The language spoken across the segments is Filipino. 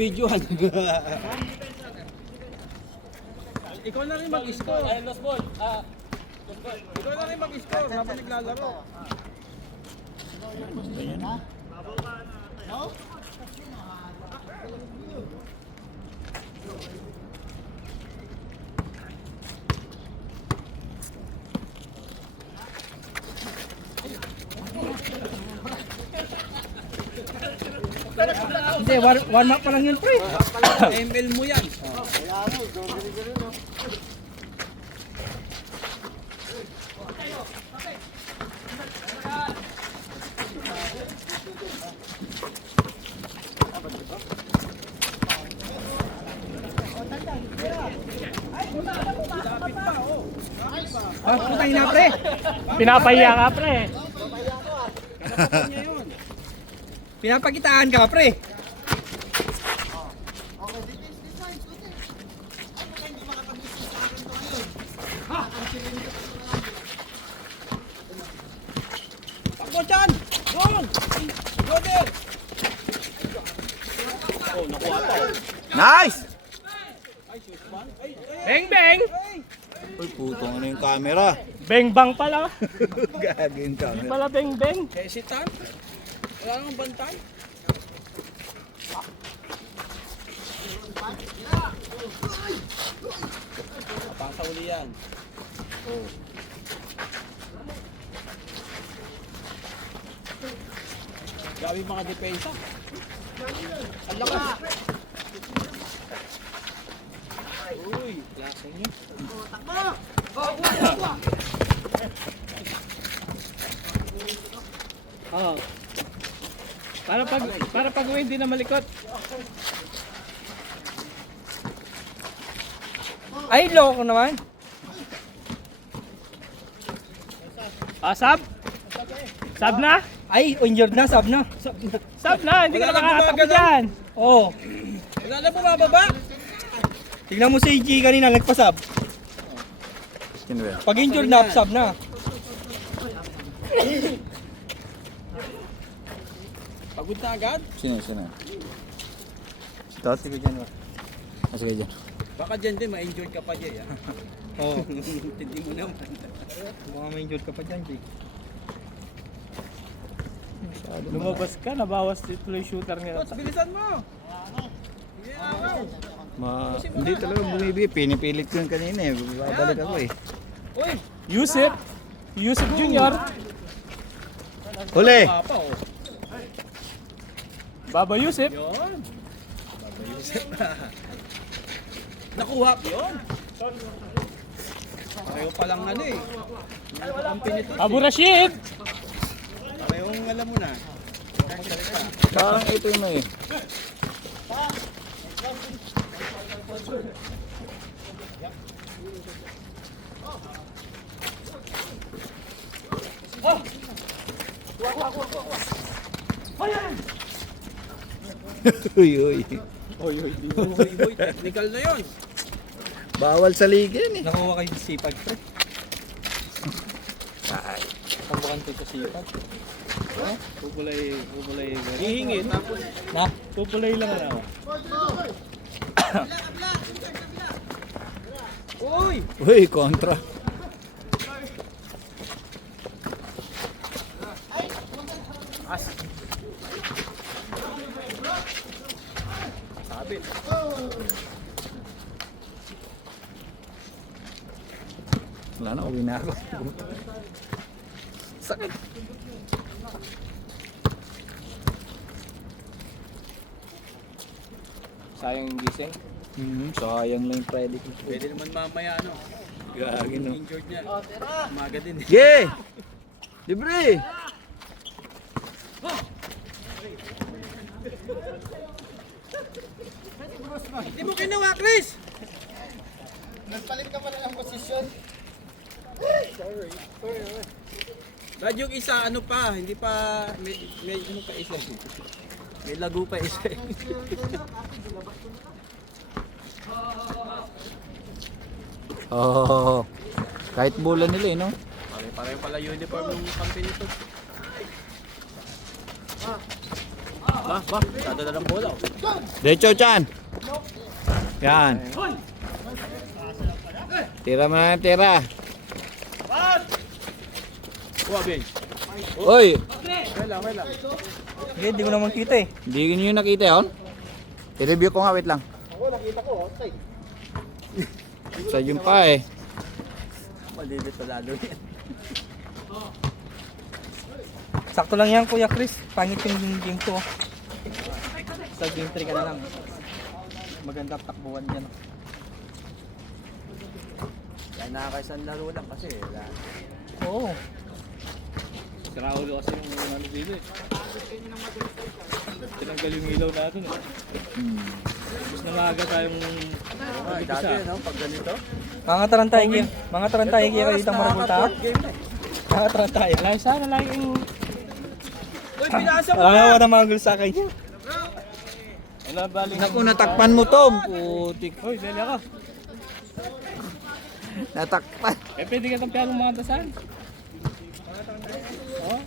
Videohan. Ikaw na rin mag-score. Ay, lost ball. Ikaw na rin mag-score habang naglalaro. Hindi, warm up pa lang yun, pre. ML mo yan. Ah, putay na, pre. Pinapahiya ka, pre. Pinapakitaan ka, pre. Takbo dyan! Gong! Go there! Oh, nakuha pa. Nice! Beng, beng. Uy, putong ano yung camera. Beng bang pala. Gagawin Hindi camera. pala beng, beng. Hesitant? Wala nang bantay? Papasa uli yan. Grabe mga depensa. Ang lakas. Uy, klase niyo. Oh. Para pag hindi na malikot. Ay, loko naman. Ah, sab? Sab na? Ay, injured na, sab na. Sab na, hindi ka Wala na nang makakatakbo gumagalaw. dyan. Oo. Wala na bumababa. Tignan mo si G kanina, nagpasab. Sino ba? Pag injured na, sab na. Pagod na agad. Sino? Tot? Sige dyan. Sige dyan. Baka dyan din, ma-enjoy ka pa dyan. Oo. Hindi mo naman. Baka may injured ka pa dyan, G. Lumabas ka, nabawas tuloy shooter nila. Coach, bilisan mo. Hindi talaga bumibigay. Pinipilit ko yung kanina eh. Babalik ako eh. Uy, Yusuf Junior. Huli! papa oh. Baba Yusuf. Yun. Nakuha yun. Pareho palang ano eh. Ang pinito. Abu Rashid. Parehong alam mo na. Parang ito yun eh. Uy, uy. Boy, technical na yun. Bawal sa liga yan eh. Nakuha kayo sa sipag, pre. Pabukan ko sa sipag. Pupulay. Hihingi, tapos Na? Pupulay lang ano. uy! Uy, kontra. Sabit. Wala na, uwi na ako. Sakit. Sayang yung gising. Sayang lang yung Friday ko. Pwede naman mamaya ano. Gagi no. Injured niya. Umaga din eh. Yeah! Libre! Hindi mo ginawa, Chris! Brad, yung isa, ano pa, hindi pa, may ano pa isa. May lago pa isa. Oh, kahit bola nila eh, no? Pare-pareho pala uniform ng company to. Dadala ng bola. Derecho, Chan. Yan. Tira mo na ng tira. Kuha, Ben. Oy, Hindi, hindi ko naman kita eh. hindi nyo nakita yun? I-review ko nga, wait lang. Sa yun pa eh. Malilit pa lalo yan. Sakto lang yan, Kuya Chris. Pangit yung game 2. Sa game 3 ka na lang. Maganda takbuhan yan. Kaya nakakaisang laro lang kasi. Oo. Sira ulo kasi yung ano dito eh. Tinanggal yung ilaw natin eh. Mas na maaga tayong Dati, no? Pag ganito. Mga tarantay, mga tarantay kayo dito marabulta. Mga tarantay. Lagi sana, lagi yung... Uy, pinasa mo Wala na mga gulo sa akin. Wala baling... Naku, natakpan mo, Tom. Putik. Uy, dali ako. Natakpan. Eh, pwede ka tampihan ng mga tasan. Oh.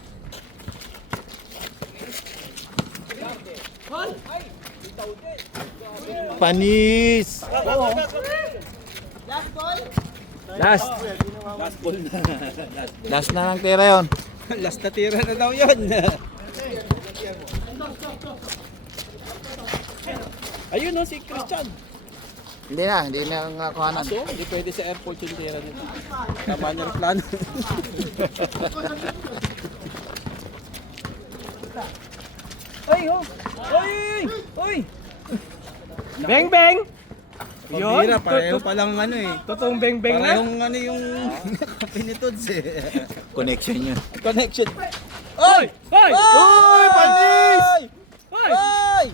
Panis. Last. Last na lang tira yon. Last na tira na daw yun. Ayun, no, si Christian. Hindi na nga kuhanan. So, hindi pwede sa airport yung tira nito. Tama niya ang plano. Ay, oh. Oy! Oy! Beng beng! Yun! Pambira, pareho palang ano eh. Totoong beng beng na. Parehong ano yung pinitods eh. Connection yun. Connection. Oy! Oy! Uy! Panis! Oy! Ay!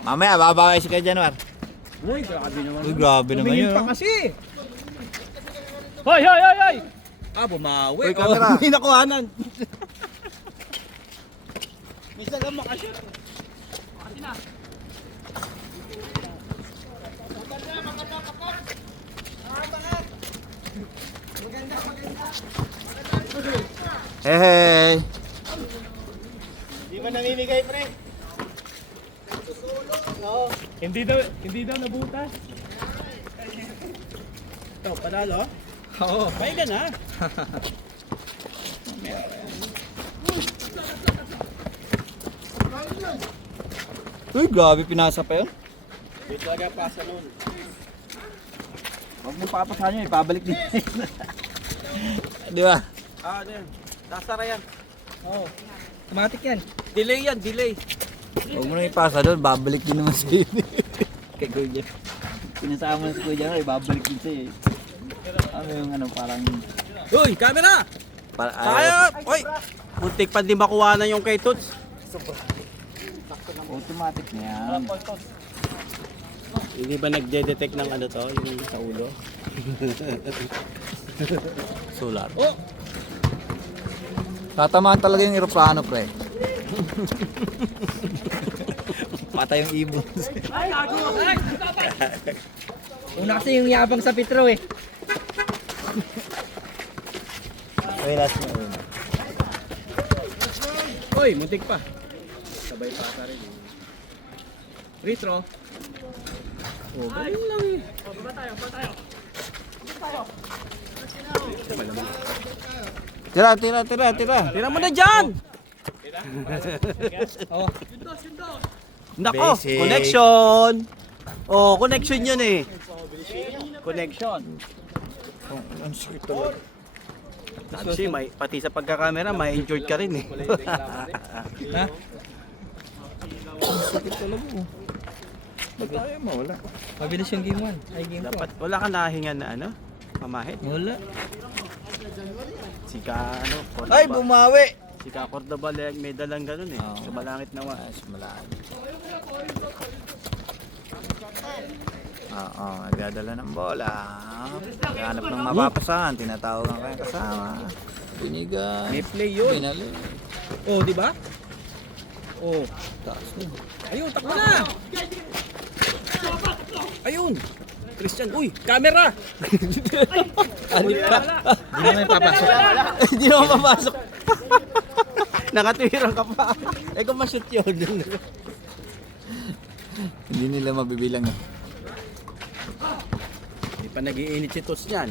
Mamaya, babaway si kay Januar. Uy, grabe naman. Uy, grabe naman Tumingin yun. pa kasi. Hoy! Hoy! Hoy! Hoy! Ah, bumawi. Uy, camera. Hindi nakuhanan. Minsan lang makashoot. Hey, hey. Di ba namimigay, pre? Hindi daw nabutas. Ito, panalo. Oo. Paigan ha. Uy, grabe, pinasa pa yun. Di talaga pasa nun. Huwag mong papasahan yun, ipabalik din. Di ba? Ah, ano yan? Nasara yan. Oo. Automatic yan. Delay yan, delay. Huwag mo nang ipasa doon, babalik din naman sa'yo. Kay Kuya. Pinasama na si Kuya, ibabalik din sa'yo. Ano yung ano, parang... Uy, camera! Kaya! Uy! Muntik pa di makuha na yung kay Toots. Automatic na yan. Hindi ba nagde-detect ng ano to, yung sa ulo? Solar. Oh! Tatamaan talaga yung aeroplano, pre. Patay yung ibon. Una kasi yung yabang sa Petro eh. Ay, last na una. Uy, muntik pa. Sabay pa ka rin. Retro. Oh, galing lang eh. Tira. Tira mo na dyan! Oo. Nako, Basic. connection! Oh, connection yun eh. Connection. Ang sakit talaga. Kasi may, pati sa pagkakamera, may enjoyed ka rin eh. Ha? Sakit talaga. Ba't tayo mawala? Mabilis yung game 1. Ay, game 2. Dapat wala ka nahingan na ano, mamahit. Wala. Sika ano, Cordoba. Ay, bumawi! Sika Cordoba, may dalang ganun eh. Oo. Sa balangit naman. Mas malalim. Oo, nagdadala ng bola. Naghanap ng mapapasahan. Tinatawag ang kanyang kasama. Binigan. May play yun. Binali. Oh, di ba? Oh, Taas din. ayun, takbo na! Ayun! Christian, uy, camera! Hindi naman papasok. Hindi naman papasok. Nakatwirang ka pa. Eh kung ma-shoot yun. Hindi nila mabibilang eh. Hindi pa nag-iinit si Tots niyan.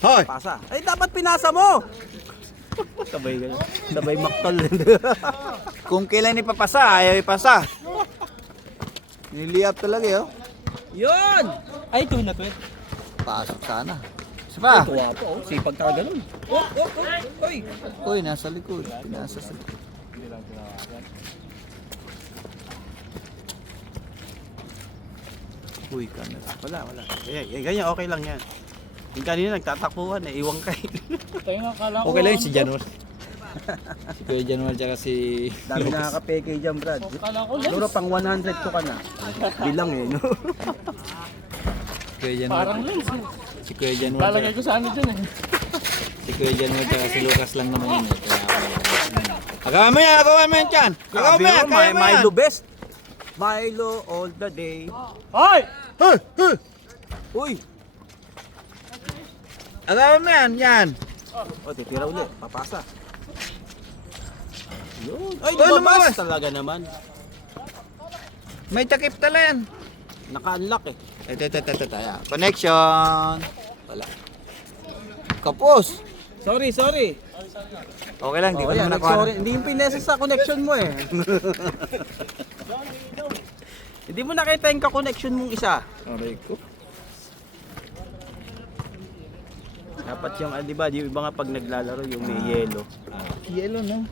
Hoy! Pasa. Ay, dapat pinasa mo! Sabay maktol. Kung kailan ipapasa, ayaw ipasa. Niliap talaga eh, oh. Yun! Ay, 2 na 12. Pasok sana. Isa pa. Tuwa po, oh. Sipag talaga nun. Oy! Uy, nasa likod. Pinasa sa likod. Uy, camera. Wala. Ganyan, okay lang yan. Yung kanina nagtatakbuhan eh, iwang kayo. Tayo nga, kala ko. Okay lang yun si Januar. Si Kuya Januar tsaka si Dami nakaka-peke dyan, Brad. Kala ko lang. Siguro pang 100 ko ka na. Bilang eh, no? Kuya Januar. Parang lang. Si Kuya Januar. Lalagay ko sa ano dyan eh. Si Kuya Januar tsaka si Lucas lang naman yun eh. Agawan mo yan dyan. Agawan mo yan, kaya mo yan. Milo best. Milo all the day. Hoy! Uy! Agawan mo yan. O, titira ulit. Papasa. Yun. Ay, Ay, lumabas. lumabas talaga naman. May takip tala yan. Naka-unlock eh. Ito. Connection. Wala. Kapos. Sorry. Okay lang, di ko Oh, yan, naman nakuha. sorry. Hindi yung pinesa sa connection mo eh. Hindi mo nakita yung ka-connection mong isa. Aray ko. Dapat yung, di ba, yung iba nga pag naglalaro yung may yellow. Yellow, no?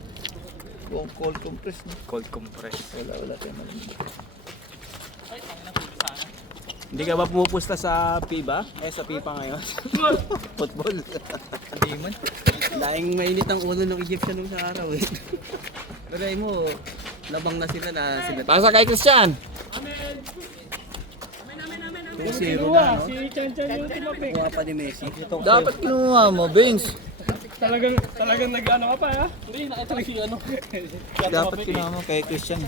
Cold compress, no? Cold compress. Wala tayo malamig. Hindi ka ba pumupusta sa FIBA? Sa FIFA ngayon? Football. Hindi man. Laing mainit ang ulo ng Egyptian nung sa araw eh. Pero mo, labang na sila sila. Pasa kay Christian. 2-0 na, no? Si Chan yung tumapik. Kuha pa ni Messi. Dapat kinuha mo, Vince. Talagang nag-ano ka pa ha? Hindi, nakita lang yung ano. Dapat kinuha mo kay Christian.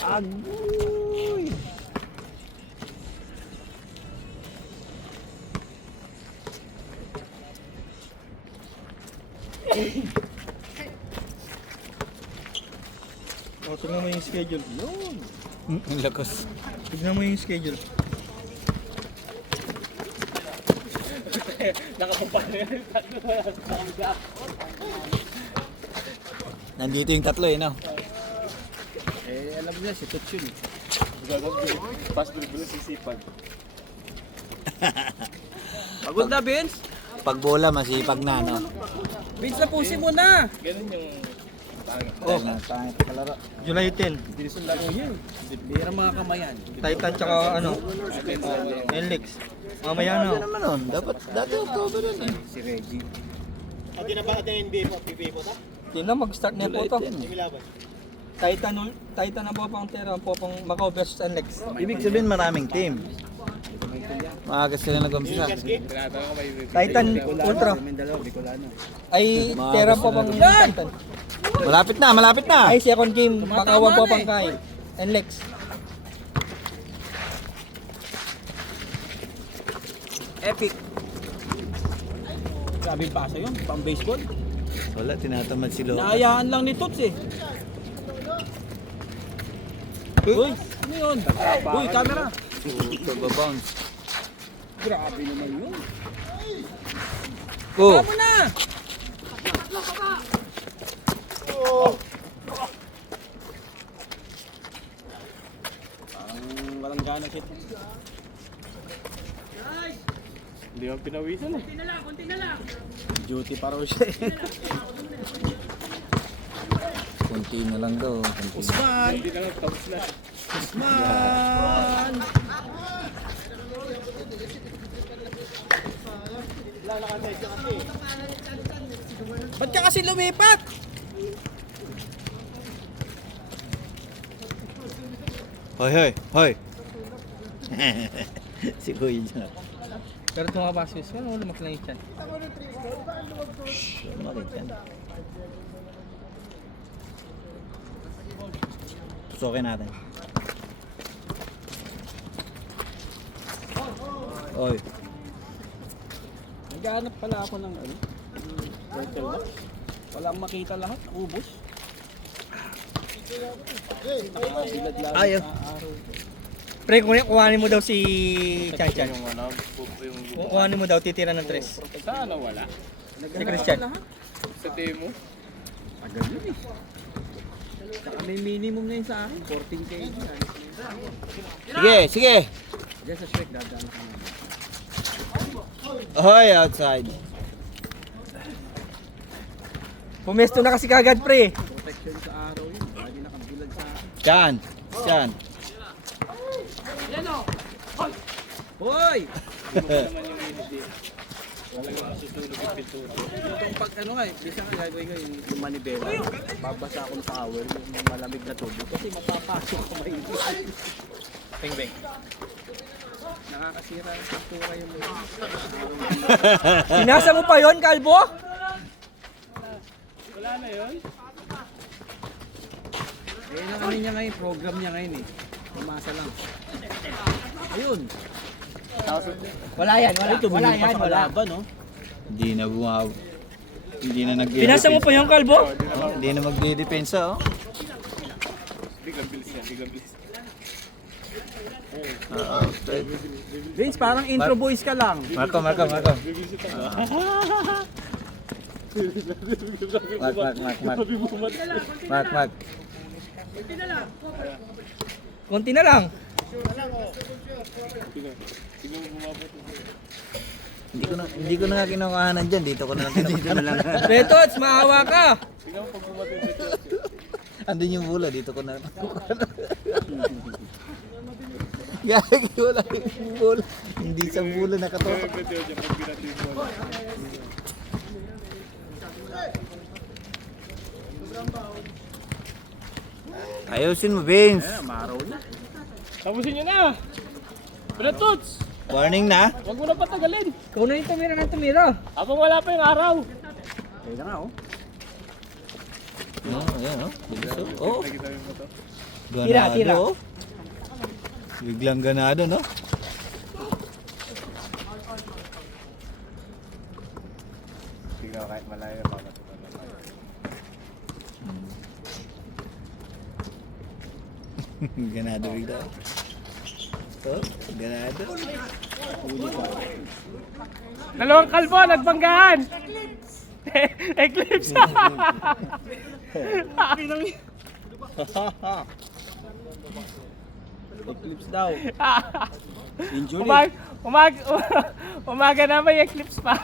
Agoy! O, tignan mo yung schedule. Yun. Ang lakas. Tignan mo yung schedule. Nandito yung tatlo eh, no? Alam niya, si Tots yun. Pagod na, Vince? Pag bola, masipag na, no? Vince, napusin mo na! Ganun yung... Dahil na, pangit kalaro. July 10. Dinisun lang yun. Bira mga kamayan. Titan tsaka ano? NLEX. Mamaya Ano na. naman nun? Dapat, dati October yun eh. Si Reggie. Hindi na, mag-start na po ito. Titan na po pang tera. Po pang Macau versus NLEX. Ibig sabihin maraming team. Maaga sila nag-umpisa. Titan Ultra. Ay, tera po pang Titan. Malapit na! Ay, second game. Macau po pang kay NLEX. Epic. Grabe yung pasa yun, pang baseball. Wala, tinatamad si Lucas. Naayaan lang ni Tots eh. Uy, ano yun? Uy, camera. Pagbabounce. Grabe naman yun. Oh! Tama na! Walang gana si Tots. Hindi mo pinawisan eh. Duty pa raw siya eh. Kunti na lang daw. Kunti. Usman! Hindi na lang, tapos na. Usman! Ba't ka kasi lumipat? Hoy! Si Kuya dyan. Pero tumabas yun. Ano wala maklangit yan? Malit yan. Tusokin natin. Oy. Naghahanap pala ako ng ano. Walang makita lahat, ubos. Ayaw. Pre, kuhanin mo daw si Chan Chan. Kuhanin mo daw, titira ng 3. Sa ano wala? Si Christian. Sa demo? Tagal yun eh. Saka may minimum na yun sa akin, 14K. Sige, sige. Diyan sa Shrek, dadaan ka na. Hoy, outside. Pumesto na kasi kagad, pre. Protection sa araw yun. Lagi nakabilag sa akin. Chan. Chan. Hoy! Naman yung minute walang masusunog yung pintura. Itong pag ano nga eh, bisa nga gagawin ko yung manibela. Babasa akong towel, yung malamig na tubig. Kasi mapapasok ko may Beng beng. nakakasira yung pintura yung Pinasa mo pa yon, Kalbo? Wala na yun? Eh, yung ano niya ngayon, program niya ngayon eh. Pumasa lang. Ayun. Wala yan, wala yan, wala. no? Hindi na bumaw. Hindi na Pinasa mo pa yon, Kalbo? Hindi na magde-depensa, oh. Biglang bilis yan, biglang bilis. Outside. Vince, parang intro voice ka lang. Marco. Mark. Konti na lang. Hindi ko na nga kinukuhanan dyan. Dito ko na lang kinukuhanan. Betots, maawa ka. Andun yung bola. Dito ko na lang kinukuhanan. Gagi, wala yung bola. Hindi sa bola nakatotok. Ayusin mo, Vince. Maraw na. Tapusin nyo na! Pinatuts! Warning na. Huwag mo na patagalin! Ikaw na yung tumira ng tumira. Habang wala pa yung araw! Teka nga oh. Ayan, oh. Oh. Tira, Ganado, tira. oh. Biglang ganado, no? Tingnan kahit malayo, papatutan na tayo. Ganado bigla. Oh, ganado. Dalawang kalbo, nagbanggaan! Eclipse! Eclipse daw. Injury. Umaga na may eclipse pa.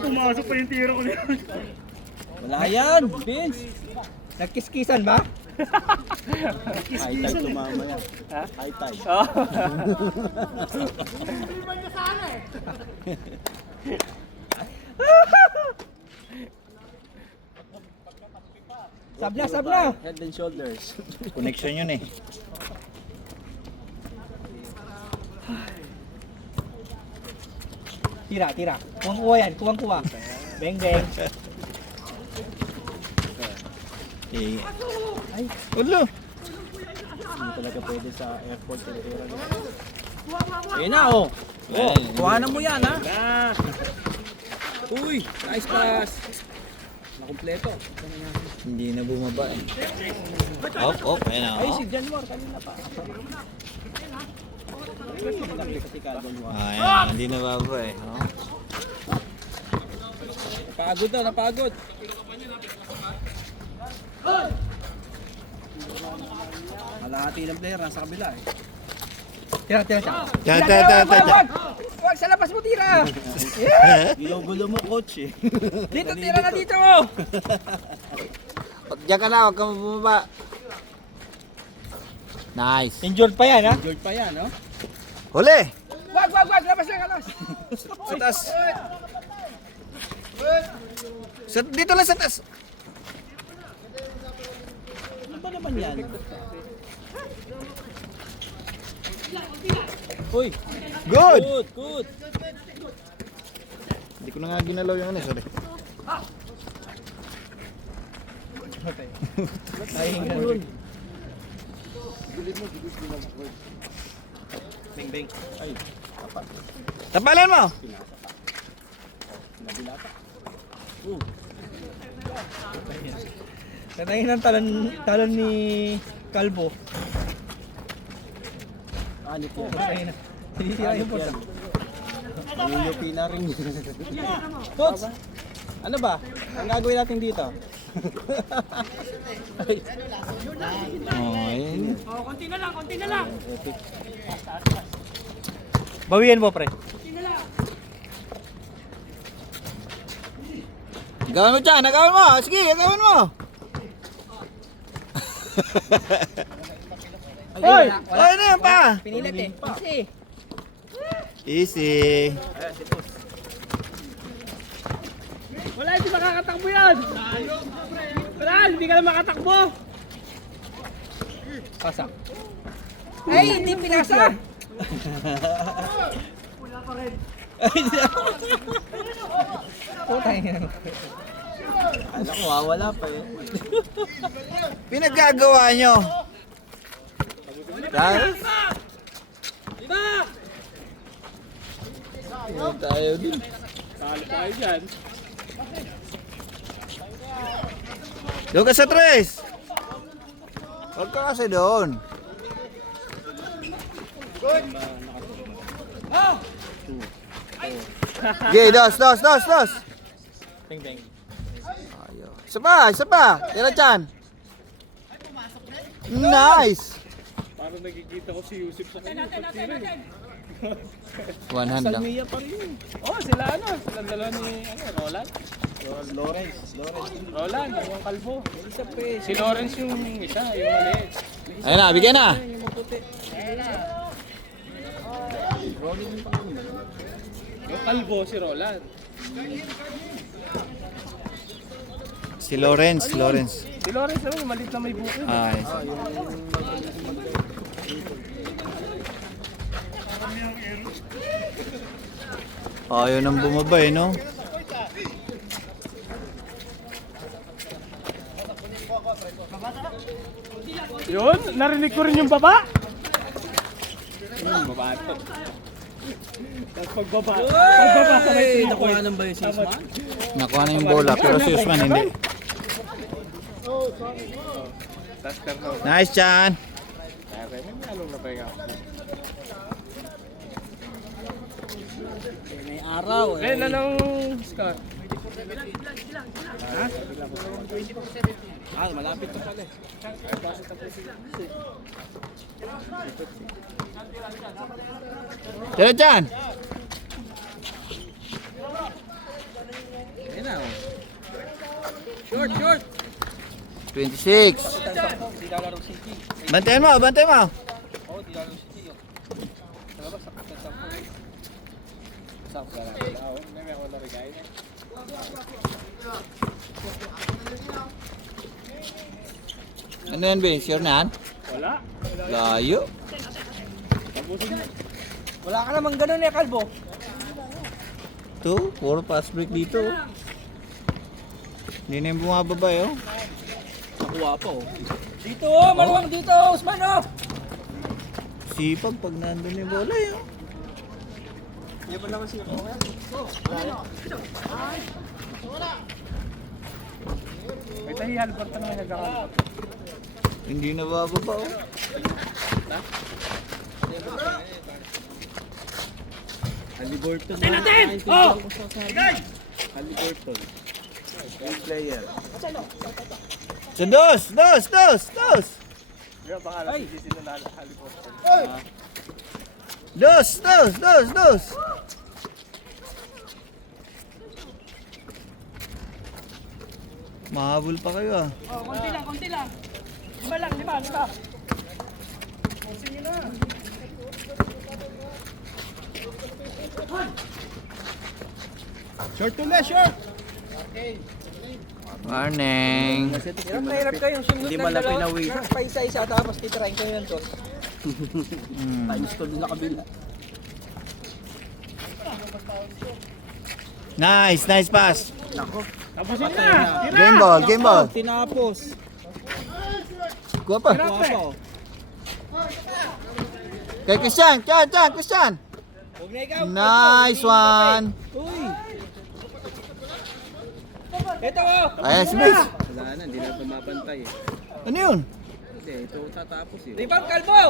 Pumasok pa yung tiro ko dito. Wala yan, Vince. Nagkiskisan ba? High tide tumama yan. Ha? High tide. Oh. Sab na. Head and shoulders. Connection yun eh. Tira. Kuwang-kuwa yan, kuwang-kuwa. Beng beng. Eh. Ulo. Hindi talaga pwede sa airport. Ayun na oh. Oh, kuhanan mo yan ha. Uy, nice pass. Nakumpleto. Hindi na bumaba eh. Oh, ayan na. Ay, Oh. si Januar kanina pa. Ayan, hindi na baba eh. Oh. Napagod na, napagod. Kalahati ng player nasa kabila eh. Tira. Tira. Wag, sa labas mo tira. Ginugulo mo coach eh. Dito, tira na dito. Diyan ka na, huwag ka bumaba. Nice. Injured pa yan, ha? George pa yan, no? Huli! Wag, labas. Sa taas. Dito lang sa taas. Ano ba naman yan? Uy, Good! good. Hindi ko na nga ginalaw yung ano, sorry. Beng beng. Ay, Tapalan mo! Natangin ng talon ni Calvo. Ano po? Natangin na. Sinisira yung porta. Nangyupi na rin. Tots! Ano ba? Ang gagawin natin dito? Oh, ayun. Bawian mo, pre. Gawin mo dyan, nagawin mo! Sige, gawin mo! Hoy! Ay, ano yan pa? Pinilit eh. Easy. Easy. Wala, hindi makakatakbo yan! Wala, hindi ka na makatakbo! Pasak. Ay, hindi pinasa. Putang ina. Alam ko, wala pa eh. Pinaggagawa nyo. Guys? Tayo din. Talo tayo dyan. Doon ka sa tres. Huwag ka kasi doon. Okay, dos. Bang bang. Isa pa. Tira dyan. Nice. Parang nagkikita ko si Yusuf sa kanya. 100 lang. Salmiya pa rin. Oh, sila dalawa ni Roland. Lawrence. Roland, yung kalbo. Si Lawrence yung isa, yung maliit. Ayun na, bigyan na. Yung kalbo, si Roland. Si Lawrence. Si Lawrence naman, yung maliit na may buko. Ay. Ayaw nang bumaba eh, no? Yun, narinig ko rin yung baba. Yung baba ito. Tapos pagbaba sa may 3 Nakuha point. nang ba yung sisman? Nakuha na yung bola, pero si Usman hindi. Taster na. Nice, Chan. Kaya tayo, may along na pahinga. May araw eh. Ben, anong score? Malapit to pala eh. Tira, Chan. Ayun na oh. Short. 26. Hindi lalaro City. Bantayan mo. Oh, di lalaro City. Ano yan, Ben? Sure na yan? Wala. Layo. Wala ka namang ganun eh, Calvo. Ito, puro pass break dito. Hindi na yung bumababa eh, oh. Nakuha pa oh. Dito, maluwang dito, Usman oh. Sipag pag nandun yung bola eh, oh. May tahi Albert na may nagkakalap. Hindi na bababa, oh. Haliburton. Oh! Haliburton. Good player. So, dos. Yung pangalan, hindi sila nahalipot. Dos. Mahabol pa kayo, ah. Oh, konti lang. Lima lang. Short to left, short. Morning. Hirap na hirap kayo. Sundot Hindi ng malapit na dalawa. weight. Pa isa-isa tapos titirahin kayo ng shot. Times 2 na kabila. Nice pass. Nako. Tapusin na! Tira! Game ball. Tinapos. Kuha pa. Kuha pa oh. Kay Christian. Nice one! Uy! Ito oh! Ayan si Vince. Wala na, hindi na bumabantay eh. Ano yun? Hindi, ito tatapos eh. Rebound, Kalbo!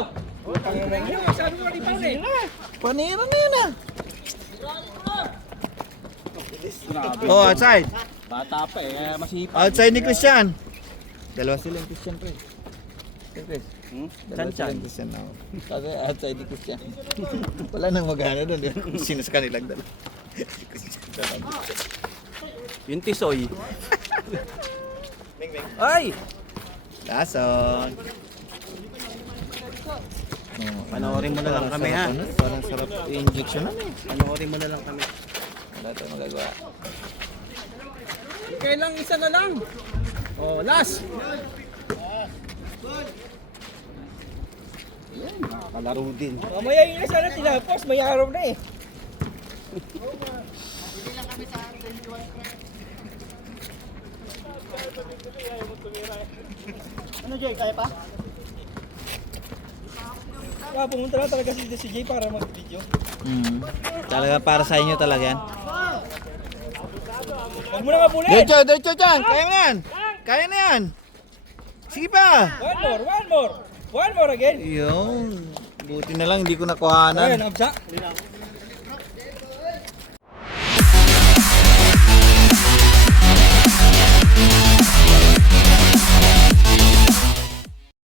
Pangureng yun, sabi mo rebound eh. Panira na yun ah. Grabe. Oh, outside. Bata pa eh, kaya masipag. Outside ni Christian. Dalawa sila yung Christian pre. Chris. Dalawa sila Chan-chan. yung Christian na. Kasi outside ni Christian. Wala nang magana doon. Sino sa kanilang dalawa. Si Christian. Yung tisoy. Ay! Lason. Panoorin mo na lang kami ha. Parang sarap i-injection na eh. Panoorin mo na lang kami. Wala tayong magagawa. Kailang isa na lang. Oh, last. Yan, nakakalaro din. Mamaya yung isa na tinapos, may araw na eh. Ano Jay, kaya pa? Pumunta na talaga si Jay para mag-video. Talaga para sa inyo talaga yan. Huwag mo na mabulit! Diretso dyan! Kaya mo yan! Kaya na yan! Sige pa! One more again! Yung buti na lang hindi ko nakuhanan. Ayun, absa.